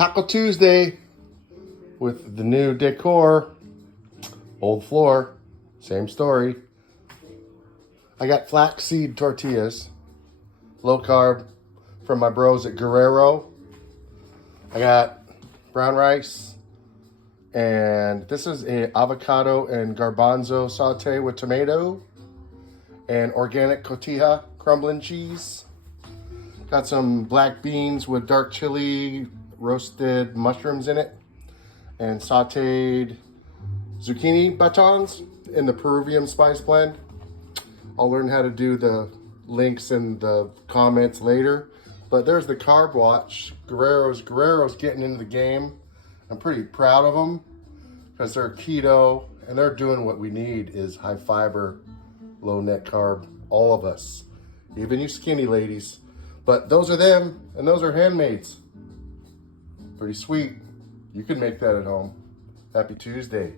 Taco Tuesday with the new decor. Old floor, same story. I got flaxseed tortillas, low carb, from my bros at Guerrero. I got brown rice, and this is a avocado and garbanzo saute with tomato, and organic cotija crumbling cheese. Got some black beans with dark chili, roasted mushrooms in it, and sauteed zucchini batons in the Peruvian spice blend. I'll learn how to do the links in the comments later. But there's the carb watch. Guerrero's getting into the game. I'm pretty proud of them because they're keto and they're doing what we need is high fiber, low net carb. All of us, even you skinny ladies. But those are them, and those are handmaids. Pretty sweet. You can make that at home. Happy Tuesday.